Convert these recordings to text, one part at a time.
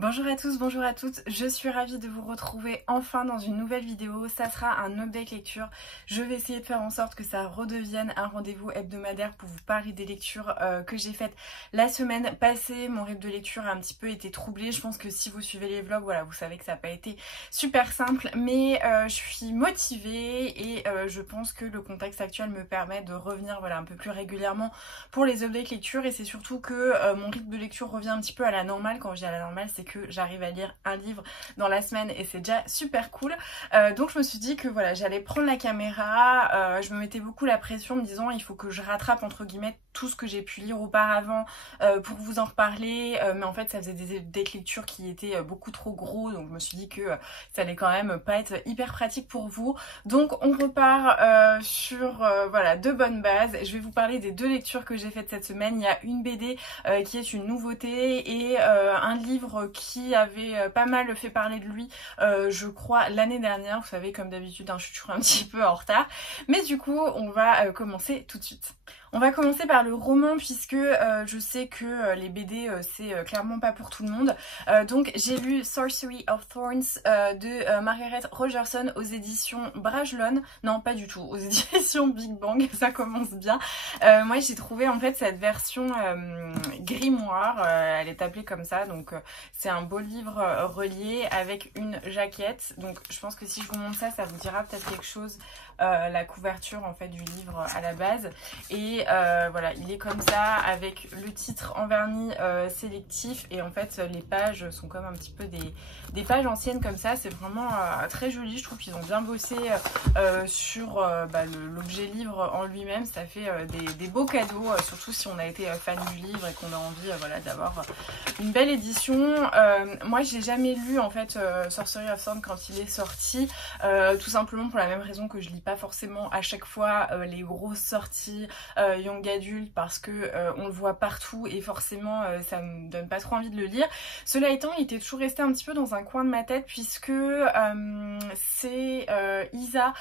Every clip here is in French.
Bonjour à tous, bonjour à toutes, je suis ravie de vous retrouver enfin dans une nouvelle vidéo. Ça sera un update lecture. Je vais essayer de faire en sorte que ça redevienne un rendez-vous hebdomadaire pour vous parler des lectures que j'ai faites la semaine passée. Mon rythme de lecture a un petit peu été troublé. Je pense que si vous suivez les vlogs, voilà, vous savez que ça n'a pas été super simple, mais je suis motivée et je pense que le contexte actuel me permet de revenir un peu plus régulièrement pour les updates lecture, et c'est surtout que mon rythme de lecture revient un petit peu à la normale. Quand je dis à la normale, c'est que j'arrive à lire un livre dans la semaine et c'est déjà super cool. Donc je me suis dit que voilà, j'allais prendre la caméra. Je me mettais beaucoup la pression en me disant il faut que je rattrape entre guillemets tout ce que j'ai pu lire auparavant pour vous en reparler, mais en fait ça faisait des lectures qui étaient beaucoup trop gros, donc je me suis dit que ça allait quand même pas être hyper pratique pour vous. Donc on repart sur voilà, de bonnes bases. Je vais vous parler des deux lectures que j'ai faites cette semaine. Il y a une BD qui est une nouveauté et un livre qui avait pas mal fait parler de lui je crois l'année dernière. Vous savez, comme d'habitude, je suis toujours un petit peu en retard, mais du coup on va commencer tout de suite. On va commencer par le roman puisque je sais que les BD c'est clairement pas pour tout le monde. Donc j'ai lu Sorcery of Thorns de Margaret Rogerson aux éditions Bragelonne. Non, pas du tout, aux éditions Big Bang, ça commence bien. Moi j'ai trouvé en fait cette version grimoire, elle est appelée comme ça, donc c'est un beau livre relié avec une jaquette. Donc je pense que si je vous montre ça, ça vous dira peut-être quelque chose. La couverture en fait du livre à la base, et voilà, il est comme ça avec le titre en vernis sélectif, et en fait les pages sont comme un petit peu des pages anciennes comme ça. C'est vraiment très joli. Je trouve qu'ils ont bien bossé sur l'objet livre en lui-même. Ça fait des beaux cadeaux, surtout si on a été fan du livre et qu'on a envie voilà, d'avoir une belle édition. Moi j'ai jamais lu en fait Sorcery of Thorns quand il est sorti, tout simplement pour la même raison que je lis pas forcément à chaque fois les grosses sorties young adult, parce que on le voit partout et forcément ça me donne pas trop envie de le lire. Cela étant, il était toujours resté un petit peu dans un coin de ma tête puisque c'est Isa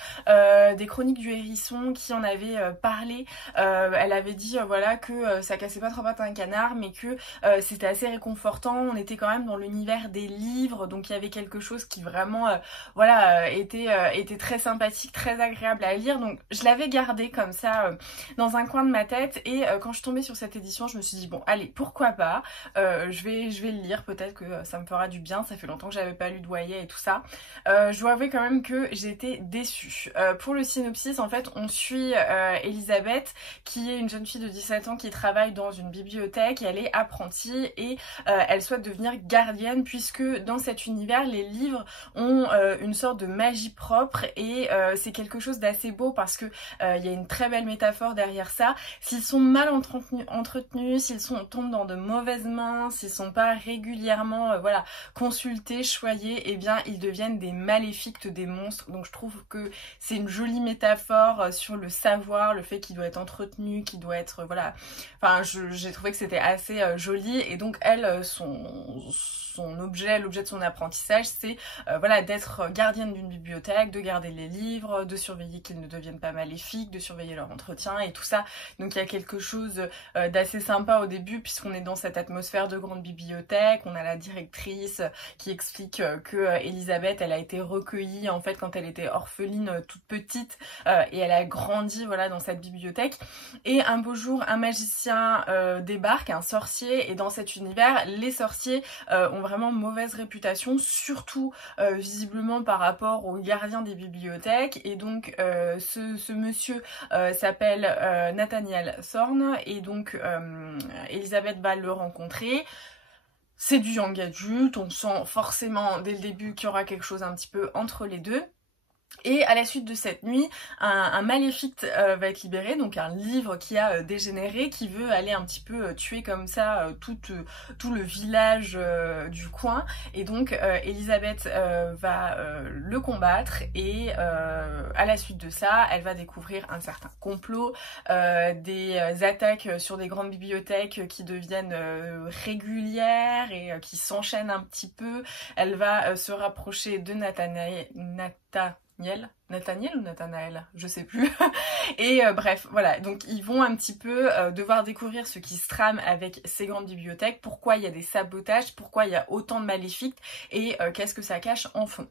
des Chroniques du Hérisson qui en avait parlé. Elle avait dit voilà que ça cassait pas trop pattes à un canard, mais que c'était assez réconfortant. On était quand même dans l'univers des livres, donc il y avait quelque chose qui vraiment voilà, était très sympathique, très agréable à lire. Donc je l'avais gardé comme ça dans un coin de ma tête, et quand je suis tombée sur cette édition, je me suis dit bon allez, pourquoi pas, je vais le lire, peut-être que ça me fera du bien. Ça fait longtemps que j'avais pas lu de YA et tout ça. Je dois avouer quand même que j'étais déçue. Pour le synopsis, en fait on suit Elisabeth, qui est une jeune fille de 17 ans qui travaille dans une bibliothèque, et elle est apprentie, et elle souhaite devenir gardienne puisque dans cet univers les livres ont une sorte de magie propre, et c'est quelque chose d'assez beau parce que il y a une très belle métaphore derrière ça. S'ils sont mal entretenus, s'ils tombent dans de mauvaises mains, s'ils sont pas régulièrement voilà, consultés, choyés, et bien ils deviennent des maléfiques, des monstres. Donc je trouve que c'est une jolie métaphore sur le savoir, le fait qu'il doit être entretenu, qu'il doit être voilà, enfin j'ai trouvé que c'était assez joli. Et donc elle, son objet, l'objet de son apprentissage, c'est voilà, d'être gardienne d'une bibliothèque, de garder les livres, de surveiller qu'ils ne deviennent pas maléfiques, de surveiller leur entretien et tout ça. Donc il y a quelque chose d'assez sympa au début puisqu'on est dans cette atmosphère de grande bibliothèque. On a la directrice qui explique que Elisabeth, elle a été recueillie en fait quand elle était orpheline toute petite, et elle a grandi voilà, dans cette bibliothèque. Et un beau jour, un magicien débarque, un sorcier, et dans cet univers, les sorciers ont vraiment mauvaise réputation, surtout visiblement par rapport aux gardiens des bibliothèques. Et donc ce monsieur s'appelle Nathaniel Thorne, et donc Elisabeth va le rencontrer. C'est du young adulte, on sent forcément dès le début qu'il y aura quelque chose un petit peu entre les deux. Et à la suite de cette nuit, un maléfique va être libéré, donc un livre qui a dégénéré, qui veut aller un petit peu tuer comme ça tout le village du coin. Et donc Elisabeth va le combattre, et à la suite de ça, elle va découvrir un certain complot, des attaques sur des grandes bibliothèques qui deviennent régulières et qui s'enchaînent un petit peu. Elle va se rapprocher de Nathaniel, Nathaniel ou Nathanaël, je sais plus. Et bref, voilà, donc ils vont un petit peu devoir découvrir ce qui se trame avec ces grandes bibliothèques, pourquoi il y a des sabotages, pourquoi il y a autant de maléfiques et qu'est-ce que ça cache en fond.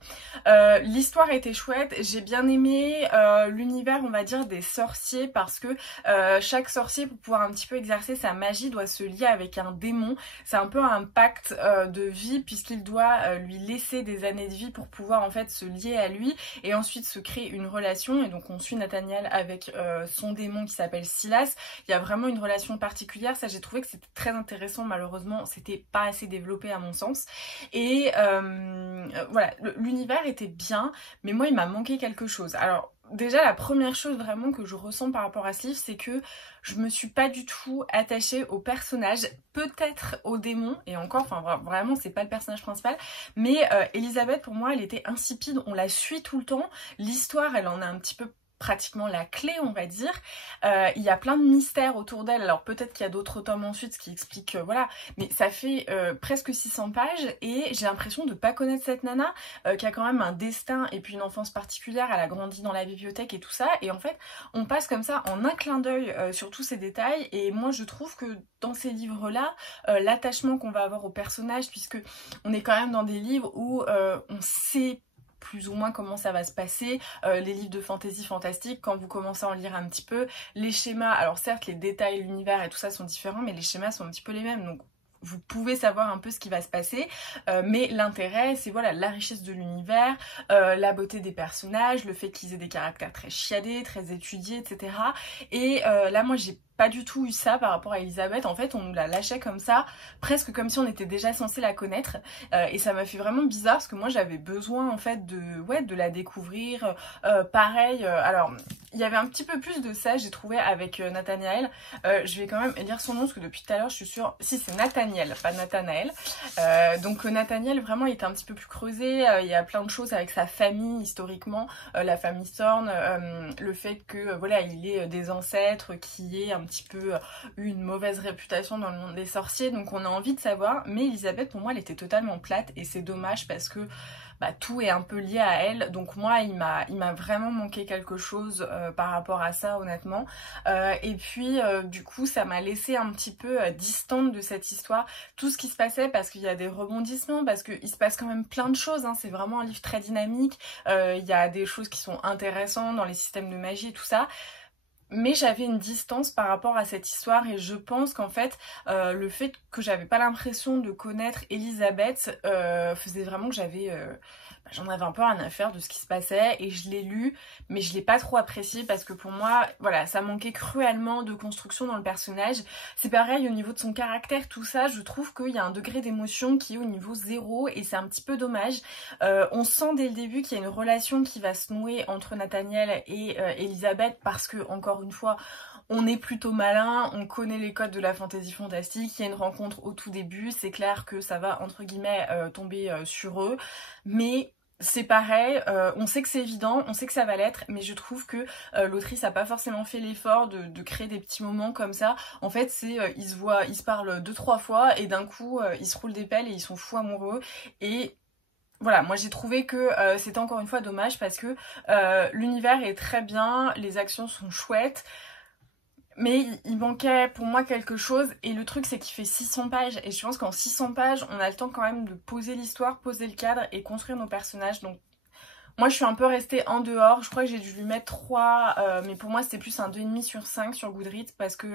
L'histoire était chouette, j'ai bien aimé l'univers, on va dire, des sorciers parce que chaque sorcier, pour pouvoir un petit peu exercer sa magie, doit se lier avec un démon. C'est un peu un pacte de vie puisqu'il doit lui laisser des années de vie pour pouvoir en fait se lier à lui et ensuite se créer une relation. Et donc on suit Nathaniel avec son démon qui s'appelle Silas. Il y a vraiment une relation particulière, ça j'ai trouvé que c'était très intéressant, malheureusement c'était pas assez développé à mon sens. Et voilà, l'univers était bien, mais moi il m'a manqué quelque chose. Alors déjà la première chose vraiment que je ressens par rapport à ce livre, c'est que je me suis pas du tout attachée au personnage, peut-être au démon, et encore, enfin vraiment c'est pas le personnage principal, mais Elisabeth pour moi elle était insipide, on la suit tout le temps, l'histoire elle en a un petit peu pratiquement la clé, on va dire. Il y a plein de mystères autour d'elle, alors peut-être qu'il y a d'autres tomes ensuite, ce qui explique, voilà, mais ça fait presque 600 pages et j'ai l'impression de pas connaître cette nana qui a quand même un destin et puis une enfance particulière, elle a grandi dans la bibliothèque et tout ça, et en fait on passe comme ça en un clin d'œil sur tous ces détails, et moi je trouve que dans ces livres-là, l'attachement qu'on va avoir au personnage, puisque on est quand même dans des livres où on sait plus ou moins comment ça va se passer, les livres de fantasy fantastique, quand vous commencez à en lire un petit peu, les schémas, alors certes les détails, l'univers et tout ça sont différents, mais les schémas sont un petit peu les mêmes, donc vous pouvez savoir un peu ce qui va se passer, mais l'intérêt c'est voilà la richesse de l'univers, la beauté des personnages, le fait qu'ils aient des caractères très chiadés, très étudiés, etc. Et là moi j'ai pas du tout eu ça par rapport à Elisabeth, en fait on nous la lâchait comme ça, presque comme si on était déjà censé la connaître, et ça m'a fait vraiment bizarre parce que moi j'avais besoin en fait de la découvrir, pareil, alors il y avait un petit peu plus de ça j'ai trouvé avec Nathanaël, je vais quand même lire son nom parce que depuis tout à l'heure je suis sûre, si c'est Nathaniel, pas Nathanaël, donc Nathaniel vraiment il était un petit peu plus creusé, il y a plein de choses avec sa famille historiquement, la famille Thorne, le fait que voilà il ait des ancêtres qui aient un petit peu eu une mauvaise réputation dans le monde des sorciers, donc on a envie de savoir, mais Elisabeth pour moi elle était totalement plate et c'est dommage parce que bah, tout est un peu lié à elle, donc moi il m'a vraiment manqué quelque chose par rapport à ça honnêtement, et puis du coup ça m'a laissé un petit peu distante de cette histoire, tout ce qui se passait, parce qu'il y a des rebondissements, parce qu'il se passe quand même plein de choses, hein. C'est vraiment un livre très dynamique, il y a des choses qui sont intéressantes dans les systèmes de magie et tout ça, mais j'avais une distance par rapport à cette histoire et je pense qu'en fait le fait que j'avais pas l'impression de connaître Elisabeth faisait vraiment que j'en avais un peu rien à faire de ce qui se passait, et je l'ai lu mais je l'ai pas trop apprécié parce que pour moi voilà ça manquait cruellement de construction dans le personnage. C'est pareil au niveau de son caractère, tout ça, je trouve qu'il y a un degré d'émotion qui est au niveau 0 et c'est un petit peu dommage. On sent dès le début qu'il y a une relation qui va se nouer entre Nathaniel et Elisabeth parce que encore une fois on est plutôt malin, on connaît les codes de la fantasy fantastique, il y a une rencontre au tout début, c'est clair que ça va entre guillemets tomber sur eux, mais c'est pareil, on sait que c'est évident, on sait que ça va l'être, mais je trouve que l'autrice a pas forcément fait l'effort de créer des petits moments comme ça. En fait c'est ils se parlent 2-3 fois et d'un coup ils se roulent des pelles et ils sont fous amoureux, et voilà, moi j'ai trouvé que c'était encore une fois dommage parce que l'univers est très bien, les actions sont chouettes, mais il manquait pour moi quelque chose, et le truc c'est qu'il fait 600 pages et je pense qu'en 600 pages on a le temps quand même de poser l'histoire, poser le cadre et construire nos personnages. Donc moi je suis un peu restée en dehors, je crois que j'ai dû lui mettre 3, mais pour moi c'était plus un 2,5 sur 5 sur Goodreads parce que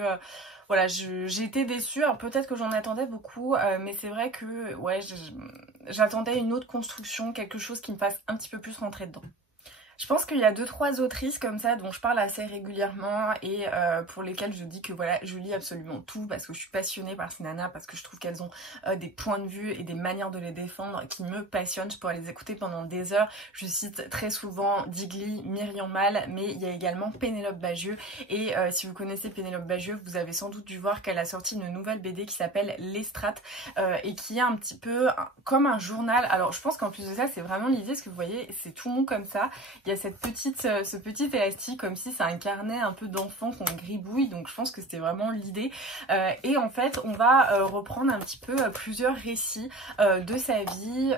voilà j'ai été déçue. Alors peut-être que j'en attendais beaucoup, mais c'est vrai que ouais j'attendais une autre construction, quelque chose qui me fasse un petit peu plus rentrer dedans. Je pense qu'il y a 2-3 autrices comme ça dont je parle assez régulièrement et pour lesquelles je dis que voilà, je lis absolument tout parce que je suis passionnée par ces nanas, parce que je trouve qu'elles ont des points de vue et des manières de les défendre qui me passionnent. Je pourrais les écouter pendant des heures. Je cite très souvent Digli, Myriam Mal, mais il y a également Pénélope Bagieux, et si vous connaissez Pénélope Bagieux, vous avez sans doute dû voir qu'elle a sorti une nouvelle BD qui s'appelle Les Strates et qui est un petit peu comme un journal. Alors je pense qu'en plus de ça c'est vraiment l'idée, parce que vous voyez c'est tout mou comme ça, il y a ce petit élastique comme si c'est un carnet un peu d'enfant qu'on gribouille, donc je pense que c'était vraiment l'idée. Et en fait on va reprendre un petit peu plusieurs récits de sa vie.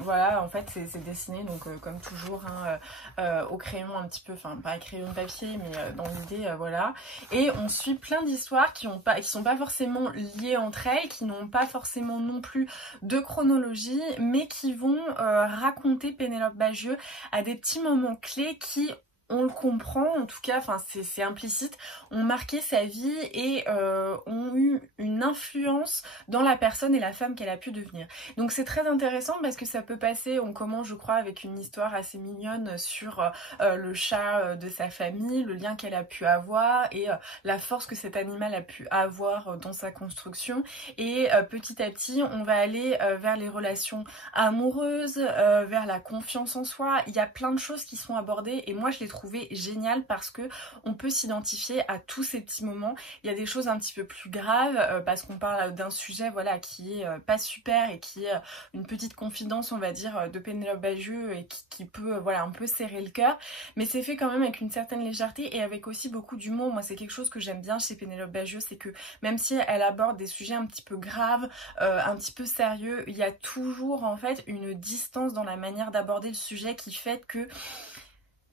Voilà, en fait c'est dessiné donc comme toujours hein, au crayon un petit peu, enfin pas à crayon de papier mais dans l'idée voilà. Et on suit plein d'histoires qui sont pas forcément liées entre elles, qui n'ont pas forcément non plus de chronologie, mais qui vont raconter Pénélope Bagieux à des petits moments clés qui, on le comprend, en tout cas, enfin c'est implicite, ont marqué sa vie et ont eu une influence dans la personne et la femme qu'elle a pu devenir. Donc c'est très intéressant parce que ça peut passer, on commence je crois avec une histoire assez mignonne sur le chat de sa famille, le lien qu'elle a pu avoir et la force que cet animal a pu avoir dans sa construction, et petit à petit on va aller vers les relations amoureuses, vers la confiance en soi. Il y a plein de choses qui sont abordées et moi je les trouve génial parce que on peut s'identifier à tous ces petits moments. Il y a des choses un petit peu plus graves parce qu'on parle d'un sujet voilà qui est pas super et qui est une petite confidence on va dire de Pénélope Bagieux et qui peut voilà un peu serrer le cœur, mais c'est fait quand même avec une certaine légèreté et avec aussi beaucoup d'humour. Moi c'est quelque chose que j'aime bien chez Pénélope Bagieux, c'est que même si elle aborde des sujets un petit peu graves, un petit peu sérieux, il y a toujours en fait une distance dans la manière d'aborder le sujet qui fait que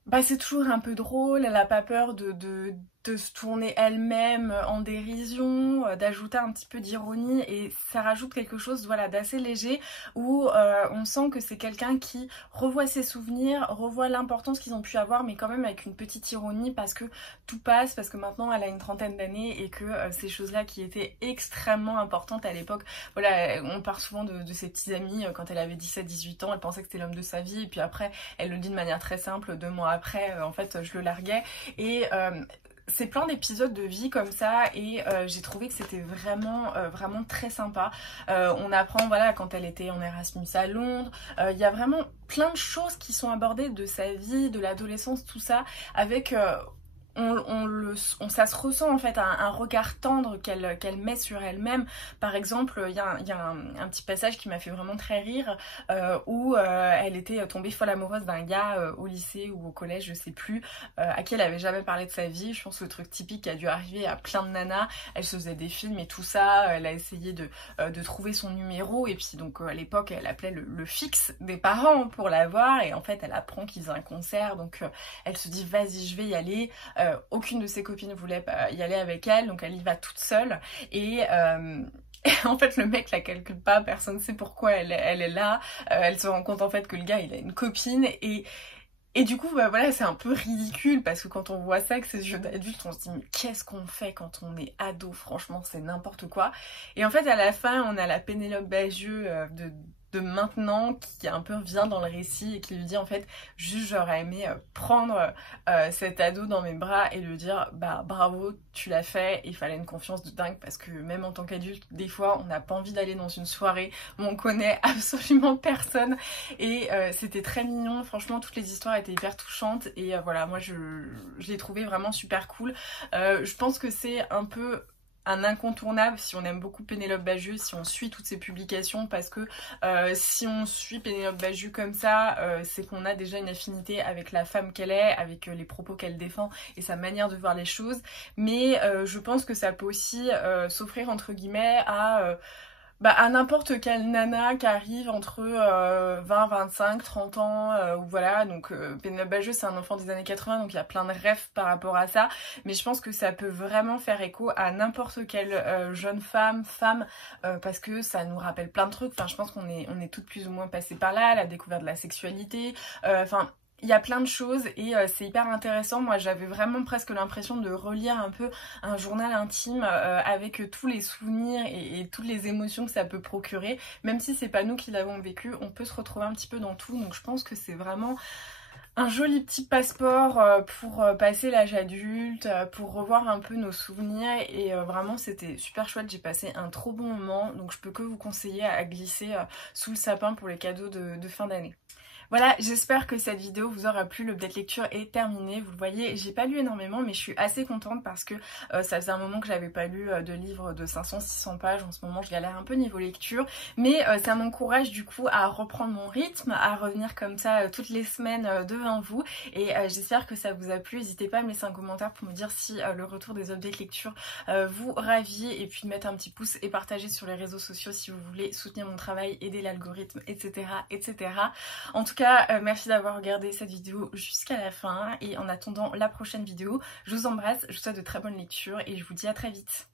bah c'est toujours un peu drôle, elle a pas peur de se tourner elle-même en dérision, d'ajouter un petit peu d'ironie et ça rajoute quelque chose voilà, d'assez léger où on sent que c'est quelqu'un qui revoit ses souvenirs, revoit l'importance qu'ils ont pu avoir mais quand même avec une petite ironie parce que tout passe, parce que maintenant elle a une trentaine d'années et que ces choses-là qui étaient extrêmement importantes à l'époque, voilà, on parle souvent de ses petits amis quand elle avait 17-18 ans, elle pensait que c'était l'homme de sa vie et puis après elle le dit de manière très simple, 2 mois après en fait je le larguais et c'est plein d'épisodes de vie comme ça et j'ai trouvé que c'était vraiment vraiment très sympa. On apprend voilà quand elle était en Erasmus à Londres, il y a vraiment plein de choses qui sont abordées de sa vie, de l'adolescence, tout ça avec ça se ressent en fait un regard tendre qu'elle met sur elle-même. Par exemple, il y a un petit passage qui m'a fait vraiment très rire où elle était tombée folle amoureuse d'un gars au lycée ou au collège, je sais plus, à qui elle avait jamais parlé de sa vie. Je pense que le truc typique qui a dû arriver à plein de nanas. Elle se faisait des films et tout ça, elle a essayé de trouver son numéro et puis donc à l'époque elle appelait le fixe des parents pour l'avoir et en fait elle apprend qu'ils ont un concert donc elle se dit vas-y je vais y aller. Aucune de ses copines voulait y aller avec elle, donc elle y va toute seule et en fait le mec la calcule pas, personne ne sait pourquoi elle est là, elle se rend compte en fait que le gars il a une copine et du coup bah voilà c'est un peu ridicule parce que quand on voit ça avec ses yeux d'adulte on se dit mais qu'est-ce qu'on fait quand on est ado, franchement c'est n'importe quoi. Et en fait à la fin on a la Pénélope Bagieux de maintenant qui un peu revient dans le récit et qui lui dit en fait juste j'aurais aimé prendre cet ado dans mes bras et lui dire bah bravo tu l'as fait, il fallait une confiance de dingue parce que même en tant qu'adulte des fois on n'a pas envie d'aller dans une soirée où on connaît absolument personne et c'était très mignon, franchement toutes les histoires étaient hyper touchantes et voilà moi je l'ai trouvé vraiment super cool. Je pense que c'est un peu un incontournable si on aime beaucoup Pénélope Bagieux, si on suit toutes ses publications parce que si on suit Pénélope Bagieux comme ça, c'est qu'on a déjà une affinité avec la femme qu'elle est, avec les propos qu'elle défend et sa manière de voir les choses, mais je pense que ça peut aussi s'offrir entre guillemets à n'importe quelle nana qui arrive entre 20, 25, 30 ans, ou voilà, donc Pénélope Bagieux c'est un enfant des années 80 donc il y a plein de rêves par rapport à ça, mais je pense que ça peut vraiment faire écho à n'importe quelle jeune femme, parce que ça nous rappelle plein de trucs, enfin je pense qu'on est toutes plus ou moins passées par là, la découverte de la sexualité, enfin il y a plein de choses et c'est hyper intéressant. Moi j'avais vraiment presque l'impression de relire un peu un journal intime avec tous les souvenirs et toutes les émotions que ça peut procurer. Même si c'est pas nous qui l'avons vécu, on peut se retrouver un petit peu dans tout. Donc je pense que c'est vraiment un joli petit passeport pour passer l'âge adulte, pour revoir un peu nos souvenirs et vraiment c'était super chouette, j'ai passé un trop bon moment. Donc je peux que vous conseiller à glisser sous le sapin pour les cadeaux de fin d'année. Voilà, j'espère que cette vidéo vous aura plu. L'update lecture est terminé. Vous le voyez, j'ai pas lu énormément, mais je suis assez contente parce que ça faisait un moment que j'avais pas lu de livres de 500-600 pages. En ce moment, je galère un peu niveau lecture, mais ça m'encourage du coup à reprendre mon rythme, à revenir comme ça toutes les semaines devant vous. Et j'espère que ça vous a plu. N'hésitez pas à me laisser un commentaire pour me dire si le retour des updates lecture vous ravit, et puis de mettre un petit pouce et partager sur les réseaux sociaux si vous voulez soutenir mon travail, aider l'algorithme, etc., etc. En tout cas, merci d'avoir regardé cette vidéo jusqu'à la fin, et en attendant la prochaine vidéo, je vous embrasse, je vous souhaite de très bonnes lectures et je vous dis à très vite.